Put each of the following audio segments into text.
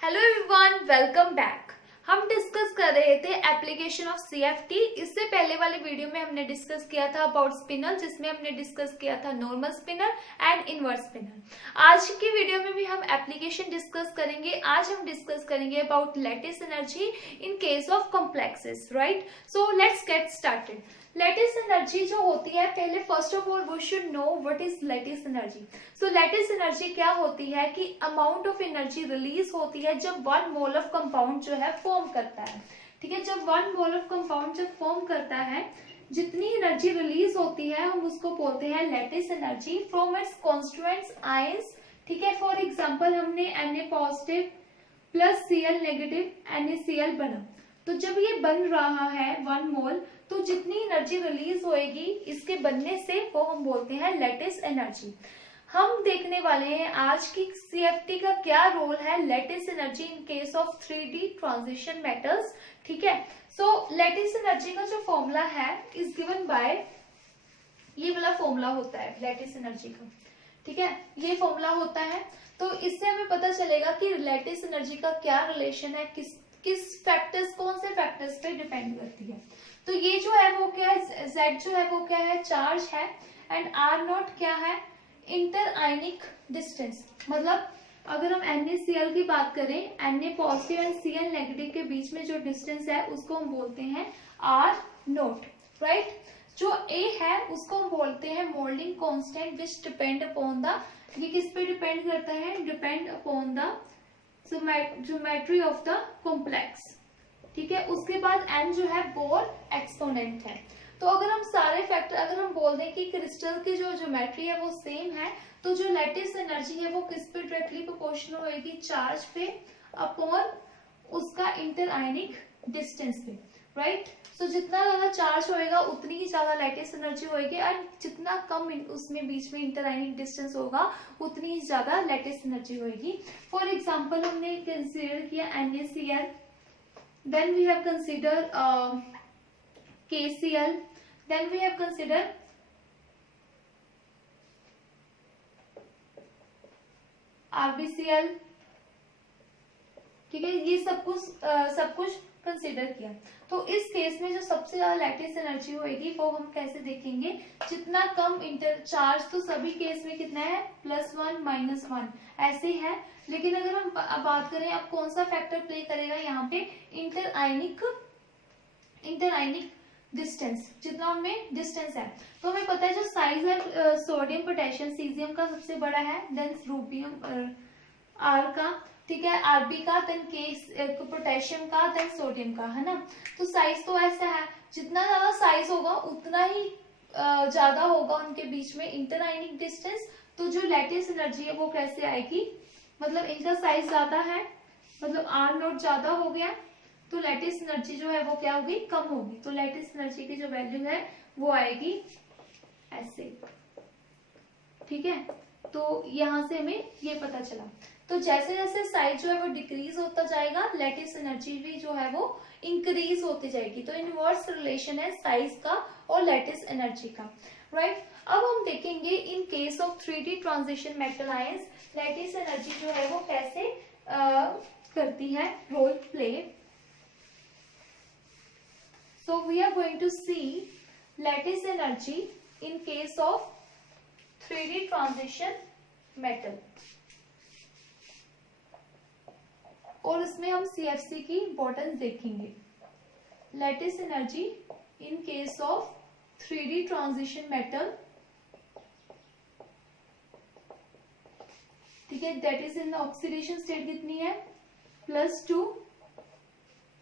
Hello everyone, welcome back. हम discuss कर रहे थे एप्लीकेशन ऑफ सीएफटी। इससे पहले वाले वीडियो में हमने डिस्कस किया था अबाउट स्पिनर, जिसमें हमने डिस्कस किया था normal spinner and inverse spinner. आज की वीडियो में भी हम एप्लीकेशन डिस्कस करेंगे। आज हम डिस्कस करेंगे about lattice energy in case of complexes, right. So let's get started. Lattice energy जो होती है, पहले first of all we should know what is lattice energy. So lattice energy क्या होती है कि अमाउंट ऑफ एनर्जी रिलीज होती है जब 1 मोल ऑफ कंपाउंड जो है फॉर्म करता है। ठीक है, जब 1 मोल ऑफ कंपाउंड जब फॉर्म करता है, जितनी एनर्जी रिलीज होती है हम उसको बोलते हैं lattice energy from its constituents ions. ठीक है, फॉर एग्जांपल हमने Na positive plus Cl negative NaCl बना, तो जब ये बन रहा है 1 मोल, तो जितनी एनर्जी रिलीज होएगी इसके बनने से वो हम बोलते हैं लैटिस एनर्जी। हम देखने वाले हैं आज की सीएफटी का क्या रोल है lattice energy in case of 3D transition metals. ठीक है, सो लैटिस एनर्जी का जो फॉर्मूला है इज गिवन बाय, ये वाला फॉर्मूला होता है लैटिस एनर्जी का। ठीक है, ये फॉर्मूला होता है, तो इससे हमें पता चलेगा कि लैटिस एनर्जी का क्या रिलेशन है, किस फैक्टर्स, कौन से फैक्टर्स पे डिपेंड करती है। तो ये जो है वो क्या है, Z जो है वो क्या है, चार्ज है, एंड R0 क्या है, इंटर आयनिक डिस्टेंस। मतलब अगर हम NaCl की बात करें, Na positive and Cl negative के बीच में जो डिस्टेंस है उसको हम बोलते हैं R0, राइट। जो A है उसको हम बोलते हैं moulding constant which depend upon the, ये किस पे डिपेंड करता है, depend upon the geometry of the complex. ठीक है, उसके बाद n जो है बोर एक्सपोनेंट है। तो अगर हम सारे फैक्टर, अगर हम बोल दें कि क्रिस्टल की जो ज्योमेट्री है वो सेम है, तो जो लैटिस एनर्जी है वो किस पे डायरेक्टली प्रोपोर्शनल होएगी, चार्ज पे अपॉन उसका इंटर आयनिक डिस्टेंस पे, राइट। सो जितना ज्यादा चार्ज होएगा उतनी ही ज्यादा लैटिस एनर्जी होएगी, और जितना कम उसमें बीच में इंटर आयनिक डिस्टेंस होगा उतनी ही ज्यादा लैटिस एनर्जी होएगी। फॉर एग्जाम्पल हमने कंसिडर किया NaCl, then we have considered KCl, then we have considered RbCl। ठीक है, ये सब कुछ कंसिडर किया। तो इस केस में जो सबसे ज्यादा लैटिस एनर्जी होगी वो हम कैसे देखेंगे, जितना कम इंटर चार्ज, तो सभी केस में कितना है, +1 -1 ऐसे है। लेकिन अगर हम बात करें अब कौन सा फैक्टर प्ले करेगा यहाँ पे, इंटर आयनिक डिस्टेंस, जितना उनमें डिस्टेंस है। तो हमें पता है जो साइज है सोडियम पोटेशियम सीजियम का सबसे बड़ा है, देन रूबियम R का, ठीक है, Rb का, देन पोटेशियम का, देन सोडियम का, है ना। तो साइज तो ऐसा है, जितना ज्यादा साइज होगा उतना ही ज्यादा होगा उनके बीच में इंटर आयनिक डिस्टेंस। तो जो लैटिस एनर्जी है वो कैसे आएगी, मतलब इनका साइज ज्यादा है, मतलब R0 ज्यादा हो गया, तो लैटिस एनर्जी जो है वो क्या होगी, कम होगी। तो लैटिस एनर्जी की जो वैल्यू है वो आएगी ऐसे। ठीक है, तो यहां से हमें ये पता चला। तो जैसे जैसे साइज जो है वो डिक्रीज होता जाएगा, लैटिस एनर्जी भी जो है वो इंक्रीज होती जाएगी। तो इनवर्स रिलेशन है साइज का और लैटिस एनर्जी का, राइट। अब हम देखेंगे in case of 3D transition metal ions lattice energy जो है वो कैसे करती है role play. So we are going to see lattice energy in case of 3D transition metal, और इसमें हम CFC की इंपॉर्टेंस देखेंगे। Lattice energy in case of 3D transition metal, ठीक है, that is in oxidation state कितनी है, +2।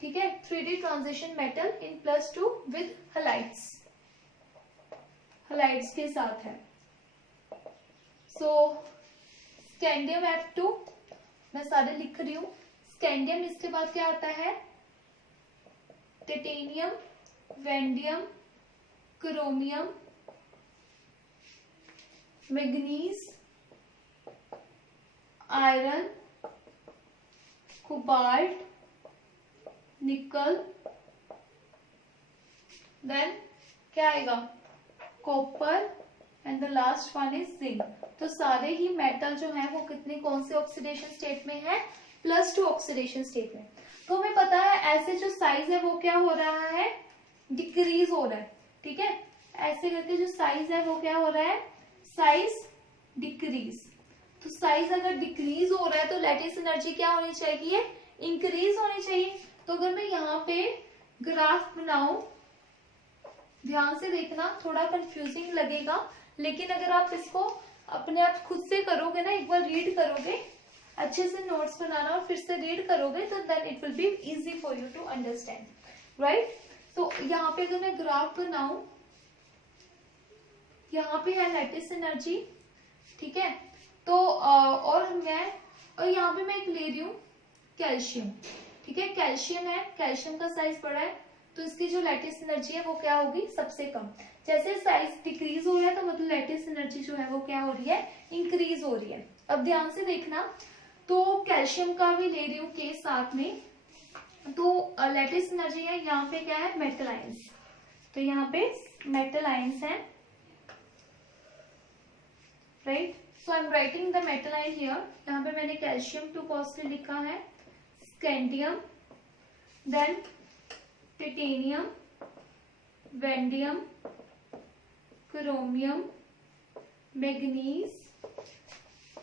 ठीक है, 3D transition metal in +2 with halides, halides के साथ है। सो स्कैंडियम F2, मैं सारे लिख रही हूँ। स्कैंडियम, इसके बाद क्या आता है, titanium, vanadium, chromium, manganese, iron, cobalt, nickel, then क्या आएगा, copper, and the last one is zinc. तो सारे ही मेटल जो है वो कितने, कौन से ऑक्सीडेशन स्टेट में है, +2 ऑक्सीडेशन स्टेट में। तो हमें पता है ऐसे जो साइज है वो क्या हो रहा है, डिक्रीज हो रहा है, ठीक है। ऐसे करके जो साइज है वो क्या हो रहा है, साइज डिक्रीज। तो साइज अगर डिक्रीज हो रहा है तो लैटिस एनर्जी क्या होनी चाहिए, इंक्रीज होनी चाहिए। तो अगर मैं यहाँ पे ग्राफ बनाऊं, ध्यान से देखना, थोड़ा कंफ्यूजिंग लगेगा, लेकिन अगर आप इसको अपने आप खुद से करोगे ना, एक बार रीड करोगे, अच्छे से नोट्स बनाना और फिर से रीड करोगे, तो then it will be easy for you to understand, right. तो यहाँ पे अगर मैं ग्राफ बनाऊं, यहाँ पे है लैटिस एनर्जी, ठीक है। तो और यहाँ पे मैं एक ले रही हूँ कैल्शियम, ठीक है। कैल्शियम है, कैल्शियम का साइज बड़ा है, तो इसकी जो लैटिस एनर्जी है वो क्या होगी, सबसे कम। जैसे साइज डिक्रीज हो रहा है तो मतलब लैटिस एनर्जी जो है वो क्या हो रही है, इंक्रीज हो रही है। अब ध्यान से देखना, तो कैल्शियम का भी ले रही हूँ केस साथ में। तो लैटिस एनर्जी है, यहाँ पे क्या है, मेटल आयंस, तो यहाँ पे मेटल आयंस है, right. So I am writing the metal ion here. यहाँ पे मैंने कैल्शियम 2 पॉजिटिव लिखा है, scandium, then titanium, vanadium, chromium, manganese,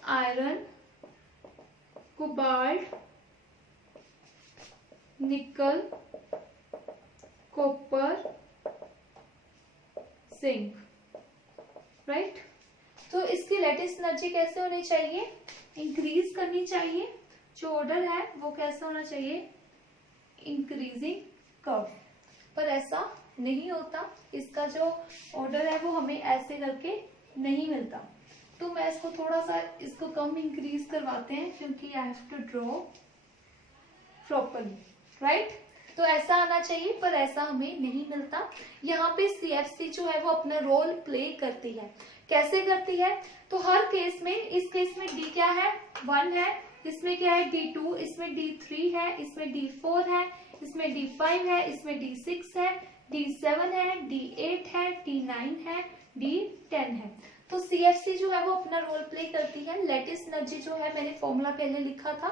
iron, cobalt, nickel, copper, zinc, right. तो इसकी लैटिस एनर्जी कैसे होनी चाहिए, इंक्रीज करनी चाहिए। जो ऑर्डर है वो कैसा होना चाहिए, इंक्रीजिंग कर्व, पर ऐसा नहीं होता। इसका जो ऑर्डर है वो हमें ऐसे करके नहीं मिलता। तो मैं इसको थोड़ा सा इसको कम इंक्रीज करवाते हैं, क्योंकि I have to draw properly, right. तो ऐसा आना चाहिए, पर ऐसा हमें नहीं मिलता। यहाँ पे CFC जो है वो अपना रोल प्ले करती है। कैसे करती है, तो हर केस में, इस केस में D क्या है, 1 है, इसमें क्या है D2, इसमें D3 है, इसमें D4 है, इसमें D5 है, इसमें D6 है, D7 है, D8 है, D9 है, D10 है। तो CFC जो है वो अपना रोल प्ले करती है। लैटिस एनर्जी जो है, मैंने फॉर्मूला पहले लिखा था,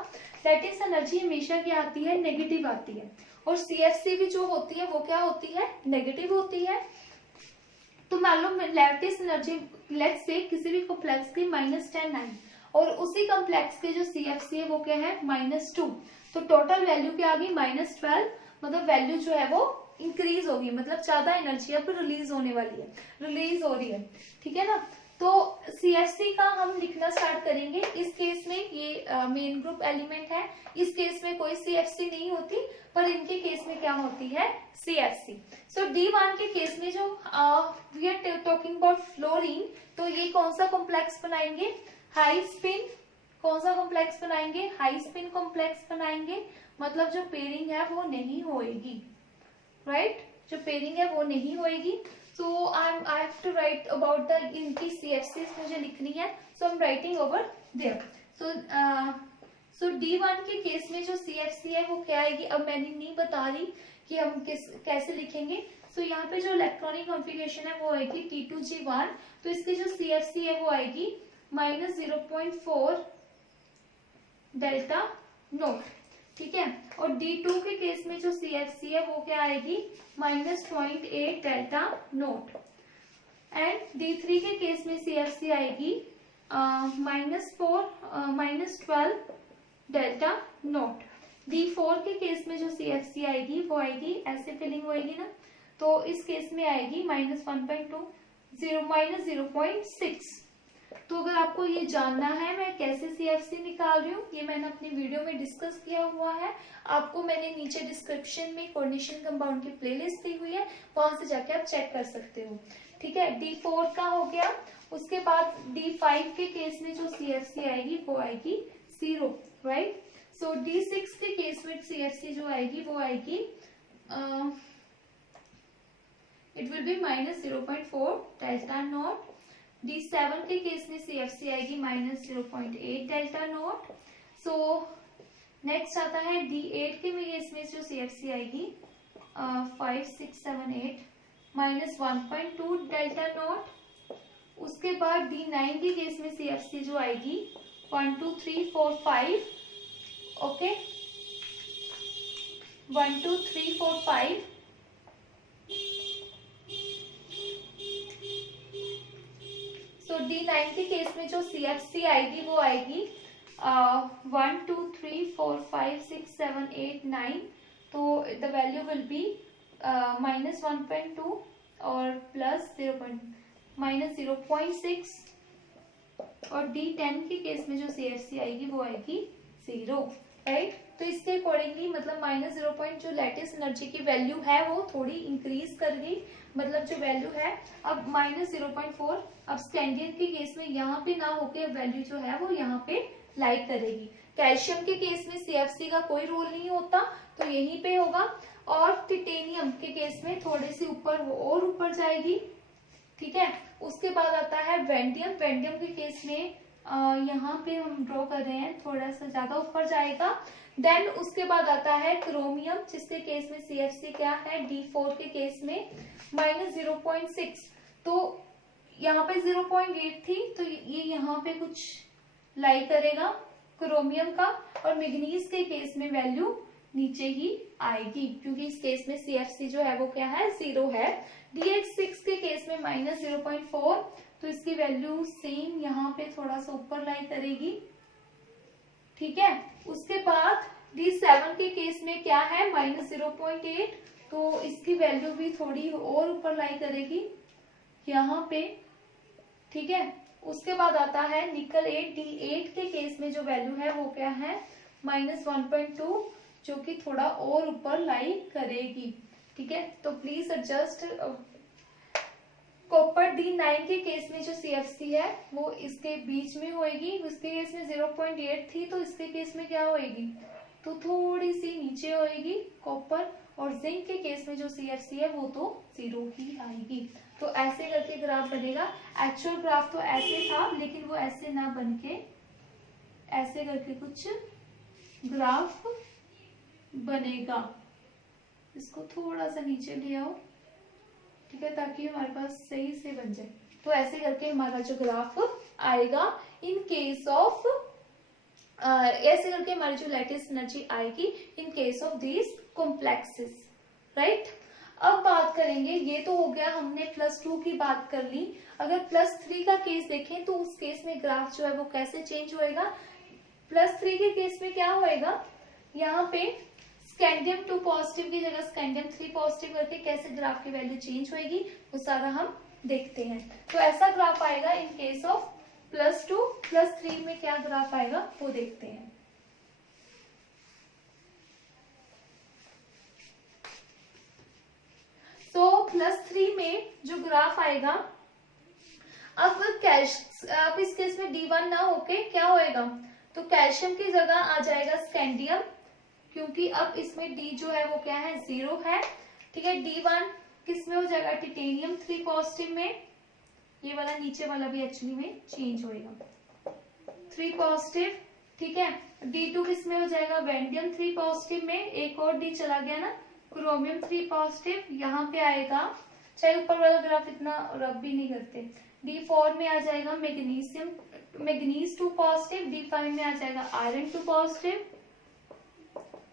लैटिस एनर्जी हमेशा क्या आती है, नेगेटिव आती है, और CFC भी जो होती है वो क्या होती है, नेगेटिव होती है। तो मान लो लैटिस एनर्जी लेट्स से किसी भी कॉम्प्लेक्स की -10 और उसी कॉम्प्लेक्स के जो CFC है वो क्या है, -2, तो टोटल वैल्यू क्या आ गई, -12, मतलब वैल्यू जो है वो इंक्रीज होगी, मतलब ज्यादा एनर्जी अब रिलीज होने वाली है, रिलीज हो रही है, ठीक है ना। तो CFC का हम लिखना स्टार्ट करेंगे। इस केस में ये मेन ग्रुप एलिमेंट है, इस केस में कोई CFC नहीं होती, पर इनके केस में क्या होती है, CFC। सो D1 के केस में जो we are talking about fluorine, तो ये कौन सा कॉम्प्लेक्स बनाएंगे, हाई स्पिन। कौन सा कॉम्प्लेक्स बनाएंगे, हाई स्पिन कॉम्प्लेक्स बनाएंगे, मतलब जो पेयरिंग है वो नहीं होएगी, राइट, जो पेयरिंग है वो नहीं होएगी। So I have to write about the इनकी CFCs मुझे लिखनी है, so I am writing over there. So D1 के केस में जो CFC है वो क्या आएगी, अब मैंने नहीं बता रही कि हम कैसे लिखेंगे। सो यहाँ पे जो इलेक्ट्रॉनिक कॉन्फ़िगरेशन है वो आएगी T2G1, तो इसकी जो CFC है वो आएगी -0.4 डेल्टा नोट, ठीक है। और D2 के केस में जो CFC है वो क्या आएगी, -0.8 डेल्टा नोट, एंड D3 के केस में CFC आएगी -12 डेल्टा नोट। D4 के केस में जो CFC आएगी वो आएगी, ऐसे फिलिंग होएगी ना, तो इस केस में आएगी -1.2, -0.6। तो अगर आपको ये जानना है मैं कैसे CFC निकाल रही हूँ, ये मैंने अपनी वीडियो में डिस्कस किया हुआ है, आपको मैंने नीचे डिस्क्रिप्शन में कोऑर्डिनेशन कंपाउंड की प्लेलिस्ट दी हुई है, वहां से जाके आप चेक कर सकते हो, ठीक है। D4 का हो गया। उसके बाद D5 के केस में जो CFC आएगी वो आएगी 0, राइट। सो D6 के केस में CFC जो आएगी वो आएगी it will B -0.4 delta not. D7 के केस में CFC आएगी -0.8 डेल्टा नॉट। सो नेक्स्ट आता है D8 के केस में जो CFC आएगी 5, 6, 7, 8 -1.2 डेल्टा नॉट। उसके बाद D9 के केस में CFC जो आएगी 1, 2, 3, 4, 5 ओके 1 2 3 4 5 तो D9 के केस में जो CFC आएगी वो आएगी 1 2 3 4 5 6 7 8 9 तो द वैल्यू विल बी -1.2 और प्लस -0.6 और D10 के केस में जो CFC आएगी वो आएगी 0 राइट। तो इसके अकॉर्डिंगली मतलब -0. जो लेटेस्ट एनर्जी की वैल्यू है वो थोड़ी इंक्रीज कर गई, मतलब जो वैल्यू है अब -0.4। अब स्कैंडियम के केस में यहाँ पे ना होके वैल्यू जो है वो यहाँ पे लाई करेगी। कैल्शियम के केस में CFC का कोई रोल नहीं होता तो यहीं पे होगा, और टिटेनियम के केस में थोड़े से ऊपर वो और ऊपर जाएगी, ठीक है। उसके बाद आता है वेंडियम। वेंडियम के केस में यहाँ पे हम ड्रॉ कर रहे हैं, थोड़ा सा ज्यादा ऊपर जाएगा। देन उसके बाद आता है क्रोमियम, जिसके केस में CFC क्या है D4 के केस में -0.6, तो यहाँ पे 0.8 थी तो ये यहाँ पे कुछ लाई करेगा क्रोमियम का, और मैग्नीज के केस में वैल्यू नीचे ही आएगी क्योंकि इस केस में CFC जो है वो क्या है 0 है। DH6 के केस में -0.4 तो इसकी वैल्यू सेम यहाँ पे थोड़ा सा ऊपर लाई करेगी, ठीक है। उसके बाद D7 के केस में क्या है -0.8 तो इसकी वैल्यू भी थोड़ी और ऊपर लाई करेगी यहाँ पे, ठीक है। उसके बाद आता है निकल 8। D8 के केस में जो वैल्यू है वो क्या है -1.2 जो कि थोड़ा और ऊपर लाई करेगी, ठीक है। तो प्लीज एडजस्ट। कॉपर D9 के केस में जो CFC है वो इसके बीच में होएगी, उसके केस में 0.8 थी तो इसके केस में क्या होएगी तो थोड़ी सी नीचे होएगी कॉपर, और जिंक के केस में जो CFC है वो तो 0 ही आएगी। तो ऐसे करके ग्राफ बनेगा। एक्चुअल ग्राफ तो ऐसे था लेकिन वो ऐसे ना बन के ऐसे करके कुछ ग्राफ बनेगा। इसको थोड़ा सा नीचे ले आओ, ठीक है, ताकि हमारे पास सही से बन जाए। तो ऐसे करके हमारा जो ग्राफ आएगा इन केस ऑफ ऐसे करके हमारी जो लेटेस्ट एनर्जी आएगी इन case of these complexes, right. अब बात करेंगे, ये तो हो गया हमने +2 की बात कर ली। अगर +3 का केस देखें तो उस केस में ग्राफ जो है वो कैसे चेंज होएगा। +3 के केस में क्या होएगा, यहाँ पे स्कैंडियम 2 पॉजिटिव की जगह स्कैंडियम 3 पॉजिटिव करके कैसे ग्राफ की वैल्यू चेंज होएगी वो सारा हम देखते हैं। तो ऐसा ग्राफ आएगा इन केस ऑफ +2। +3 में क्या ग्राफ आएगा वो देखते हैं। तो +3 में जो ग्राफ आएगा, अब इस केस में D1 ना होके क्या होएगा तो कैल्शियम की जगह आ जाएगा स्कैंडियम, क्योंकि अब इसमें D जो है वो क्या है 0 है, ठीक है। D1 किस में हो जाएगा टिटेनियम 3 पॉजिटिव में, ये वाला नीचे वाला भी एक्चुअली में चेंज होएगा 3 पॉजिटिव, ठीक है। D2 किस में हो जाएगा वेंडियम 3 पॉजिटिव में, एक और D चला गया ना क्रोमियम 3 पॉजिटिव, यहाँ पे आएगा, चाहे ऊपर वाला ग्राफ इतना रब भी नहीं करते। D4 में आ जाएगा मैग्नीज 2 पॉजिटिव, D5 में आ जाएगा आयरन 2 पॉजिटिव,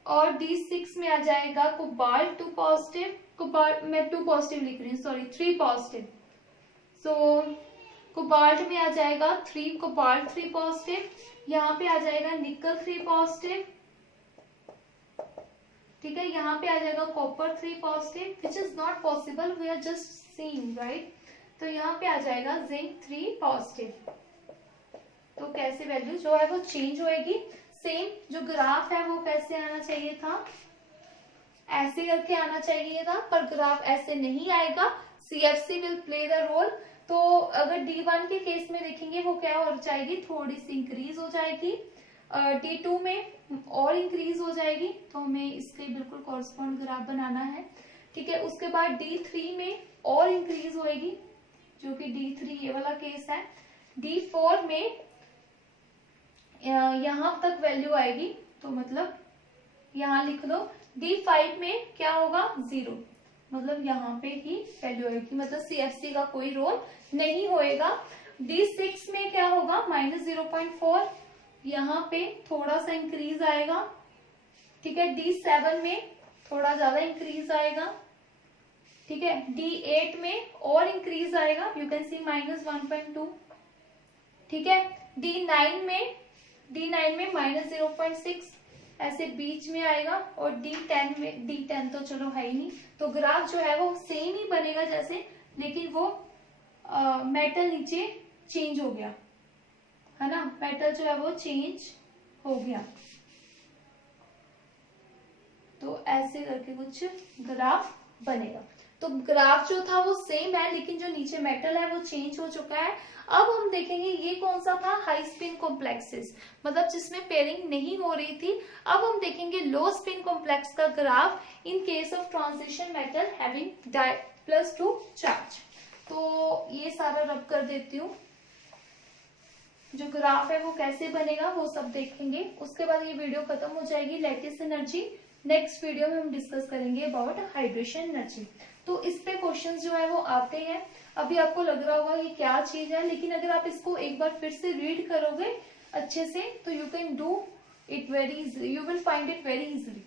और D6 में आ जाएगा कोबाल्ट 2 पॉजिटिव, कोबाल्ट मैं 2 पॉजिटिव लिख रही हूँ, सॉरी 3 पॉजिटिव। सो कोबाल्ट में आ जाएगा 3 कोबाल्ट 3 पॉजिटिव, यहाँ पे आ जाएगा निकल 3 पॉजिटिव, ठीक है। यहाँ पे आ जाएगा copper 3 positive, which is not possible, we are just seeing, right. तो यहाँ पे आ जाएगा जिंक 3 पॉजिटिव। तो कैसे वैल्यू जो है वो चेंज होएगी। सेम जो ग्राफ है वो कैसे आना चाहिए था, ऐसे करके आना चाहिए था, पर ग्राफ ऐसे नहीं आएगा। CFC will play the role. तो अगर D1 के केस में देखेंगे वो क्या हो जाएगी, थोड़ी सी इंक्रीज हो जाएगी, D2 में और इंक्रीज हो जाएगी, तो हमें इसके बिल्कुल कॉरस्पॉन्ड ग्राफ बनाना है, ठीक है। उसके बाद D3 में और इंक्रीज होएगी, जो कि D3 ये वाला केस है। D4 में यहाँ तक वैल्यू आएगी, तो मतलब यहाँ लिख लो। D5 में क्या होगा 0, मतलब यहाँ पे ही वैल्यू आएगी, मतलब CFC का कोई रोल नहीं होएगा। D6 में क्या होगा -0.4, यहाँ पे थोड़ा सा इंक्रीज आएगा, ठीक है। D7 में थोड़ा ज्यादा इंक्रीज आएगा, ठीक है। D8 में और इंक्रीज आएगा, यू कैन सी -1.2, ठीक है। D9 में -0.6 ऐसे बीच में आएगा, और D10 तो चलो है ही नहीं, तो ग्राफ जो है वो सेम ही बनेगा जैसे, लेकिन वो मेटल नीचे चेंज हो गया, है ना, मेटल जो है वो चेंज हो गया। तो ऐसे करके कुछ ग्राफ बनेगा। तो ग्राफ जो था वो सेम है, लेकिन जो नीचे मेटल है वो चेंज हो चुका है। अब हम देखेंगे ये कौन सा था, हाई स्पिन कॉम्प्लेक्सेस, मतलब जिसमें पेयरिंग नहीं हो रही थी। अब हम देखेंगे लो स्पिन कॉम्प्लेक्स का graph in case of transition metal having +2 charge. तो ये सारा रब कर देती हूँ, जो ग्राफ है वो कैसे बनेगा वो सब देखेंगे। उसके बाद ये वीडियो खत्म हो जाएगी, लैटिस एनर्जी। नेक्स्ट वीडियो में हम डिस्कस करेंगे अबाउट हाइड्रेशन एनर्जी। तो इस पे क्वेश्चंस जो है वो आते हैं। अभी आपको लग रहा होगा ये क्या चीज है, लेकिन अगर आप इसको एक बार फिर से रीड करोगे अच्छे से तो you can do it very easily, you will find it very easily,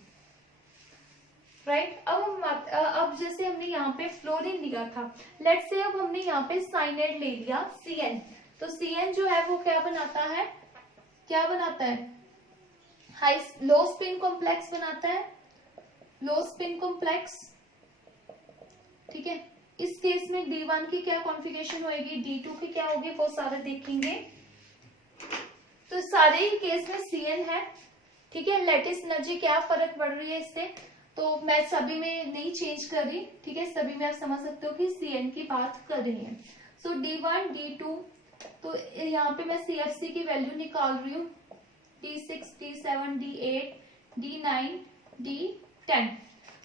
right. अब जैसे हमने यहाँ पे फ्लोरीन लिया था, लेट्स से अब हमने यहाँ पे साइनाइड ले लिया CN, तो CN जो है वो क्या बनाता है, हाई लो स्पिन कॉम्प्लेक्स बनाता है, लो स्पिन कॉम्प्लेक्स, ठीक है। इस केस में D1 की क्या कॉन्फ़िगरेशन होगी, D2 की क्या होगी, वो सारे देखेंगे। तो सारे ही केस में CN है, ठीक है। लैटिस एनर्जी क्या फर्क पड़ रही है इससे, तो मैं सभी में नहीं चेंज कर रही, ठीक है, सभी में आप समझ सकते हो कि CN की बात कर रही है। सो D1 D2, तो यहाँ पे मैं CFC की वैल्यू निकाल रही हूँ, D6 D7 D8 D9 D10।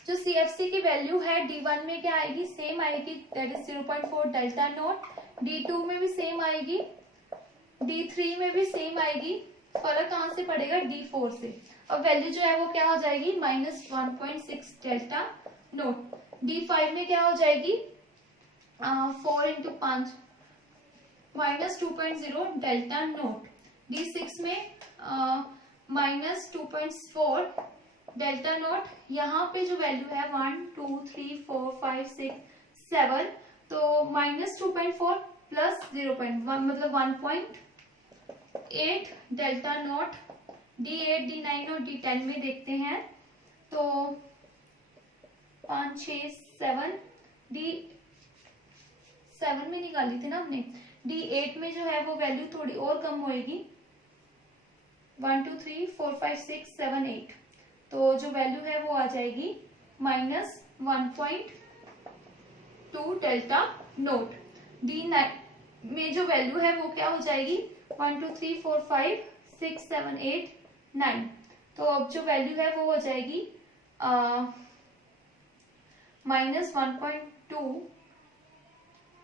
जो CFC की वैल्यू है D1 में क्या आएगी, सेम आएगी, that is 0.4 delta not. D2 में भी सेम आएगी, D3 में भी सेम आएगी, फर्क कहां से पड़ेगा, D4 से। अब वैल्यू जो है वो क्या हो जाएगी, -1.6 डेल्टा नॉट। D5 में क्या हो जाएगी, 4 × 5 -2.0 डेल्टा नॉट। D6 में -2.4 डेल्टा नॉट। यहाँ पे जो वैल्यू है 1 2 3 4 5 6 7, तो -2.4 प्लस 0.1 मतलब 1.8 डेल्टा नॉट। D8 D9 और D10 में देखते हैं, तो 5 6 7 D7 में निकाली थी ना हमने। D8 में जो है वो वैल्यू थोड़ी और कम होएगी, 1 2 3 4 5 6 7 8, तो जो वैल्यू है वो आ जाएगी -1.2 डेल्टा नोट। D9 में जो वैल्यू है वो क्या हो जाएगी, 1 2 3 4 5 6 7 8 9, तो अब जो वैल्यू है वो हो जाएगी -1.2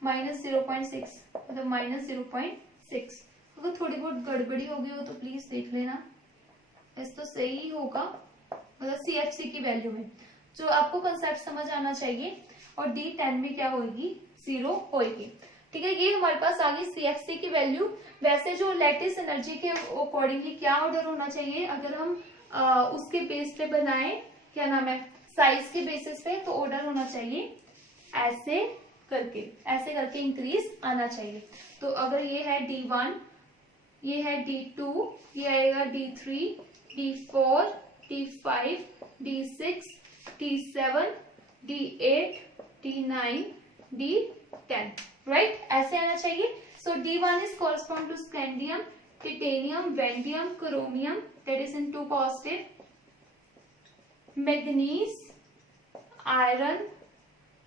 -0.6, मतलब -0.6। अगर थोड़ी बहुत गड़बड़ी होगी हो तो प्लीज देख लेना, इस तो सही होगा, मतलब CFC की वैल्यू में जो आपको कंसेप्ट समझ आना चाहिए। और D10 में क्या होगी, 0 होगी, ठीक है। ये हमारे पास आ गई CFC की वैल्यू। वैसे जो लैटिस एनर्जी के अकॉर्डिंगली क्या ऑर्डर होना चाहिए, अगर हम उसके बेस पे बनाए, क्या नाम है, साइज के बेसिस पे, तो ऑर्डर होना चाहिए ऐसे करके इंक्रीज आना चाहिए। तो अगर ये है D1, ये है D2, ये आएगा D3 D4 D5 D6 D7 D8 D9 D10, right, ऐसे आना चाहिए। So D1 is correspond to scandium, titanium, vanadium, chromium, that is in 2 positive, manganese, iron,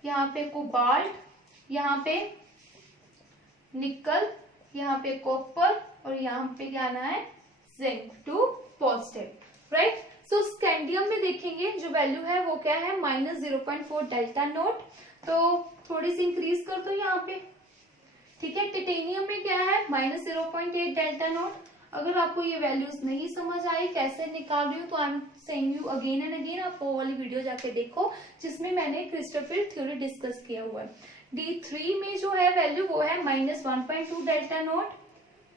यहाँ पे कोबाल्ट, यहाँ पे निकल, यहाँ पे कॉपर, और यहाँ पे क्या आना है, जिंक, 2 पॉजिटिव, राइट। सो स्कैंडियम में देखेंगे जो वैल्यू है वो क्या है, -0.4 डेल्टा नोट, तो थोड़ी सी इंक्रीज कर दो यहाँ पे, ठीक है। टिटेनियम में क्या है, -0.8 डेल्टा नोट। अगर आपको ये वैल्यूज नहीं समझ आई कैसे निकाल रही हूँ, तो I am saying you again and again, आप वो वाली वीडियो जाके देखो जिसमें मैंने क्रिस्टल फील्ड थ्योरी डिस्कस किया हुआ है। D3 में जो है वैल्यू वो है -1.2 डेल्टा नोट,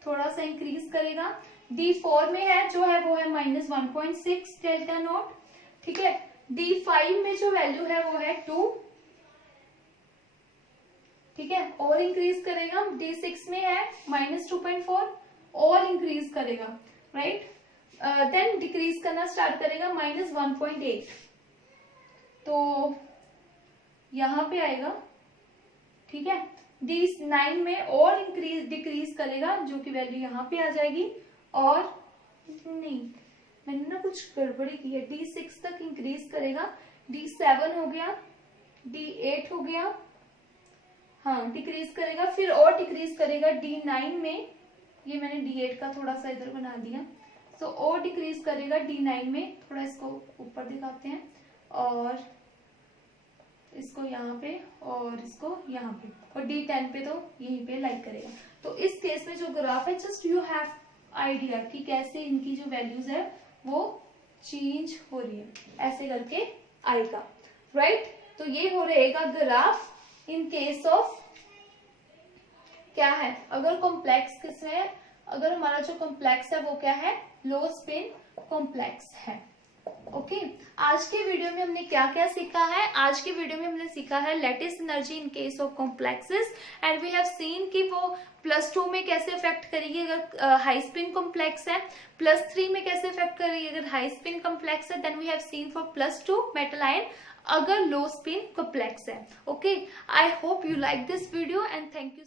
थोड़ा सा इंक्रीज करेगा। D4 में है जो है वो है -1.6 डेल्टा नॉट, ठीक है। D5 में जो वैल्यू है वो है 2, ठीक है, और इंक्रीज करेगा। D6 में है -2.4 और इंक्रीज करेगा, राइट। देन डिक्रीज करना स्टार्ट करेगा -1.8, तो यहां पे आएगा, ठीक है। D9 में और इंक्रीज डिक्रीज करेगा जो कि वैल्यू यहाँ पे आ जाएगी, और नहीं मैंने ना कुछ गड़बड़ी की है, D6 तक इंक्रीज करेगा। D7 हो गया, D8 हो गया, हाँ डिक्रीज करेगा, फिर और डिक्रीज करेगा D9 में, ये मैंने D8 का थोड़ा सा इधर बना दिया, तो और डिक्रीज करेगा D9 में, थोड़ा इसको ऊपर दिखाते हैं, और इसको यहाँ पे और इसको यहाँ पे, और D10 पे तो यहीं पे लाइक करेगा। तो इस केस में जो ग्राफ है, जस्ट यू हैव आइडिया कि कैसे इनकी जो वैल्यूज है वो चेंज हो रही है, ऐसे करके आएगा, राइट। तो ये हो रहेगा ग्राफ इन केस ऑफ क्या है, अगर कॉम्प्लेक्स किसमें है, अगर हमारा जो कॉम्प्लेक्स है वो क्या है, लो स्पिन कॉम्प्लेक्स है। ओके आज के वीडियो में हमने क्या क्या सीखा है, आज के वीडियो में हमने सीखा है lattice energy in case of complexes, and we have seen कि वो +2 में कैसे इफेक्ट करेगी अगर हाई स्पिन कॉम्प्लेक्स है, +3 में कैसे इफेक्ट करेगी अगर हाई स्पिन कॉम्प्लेक्स है, then we have seen for +2 metal ion अगर लो स्पिन कॉम्प्लेक्स है। Okay I hope you like this video and thank you.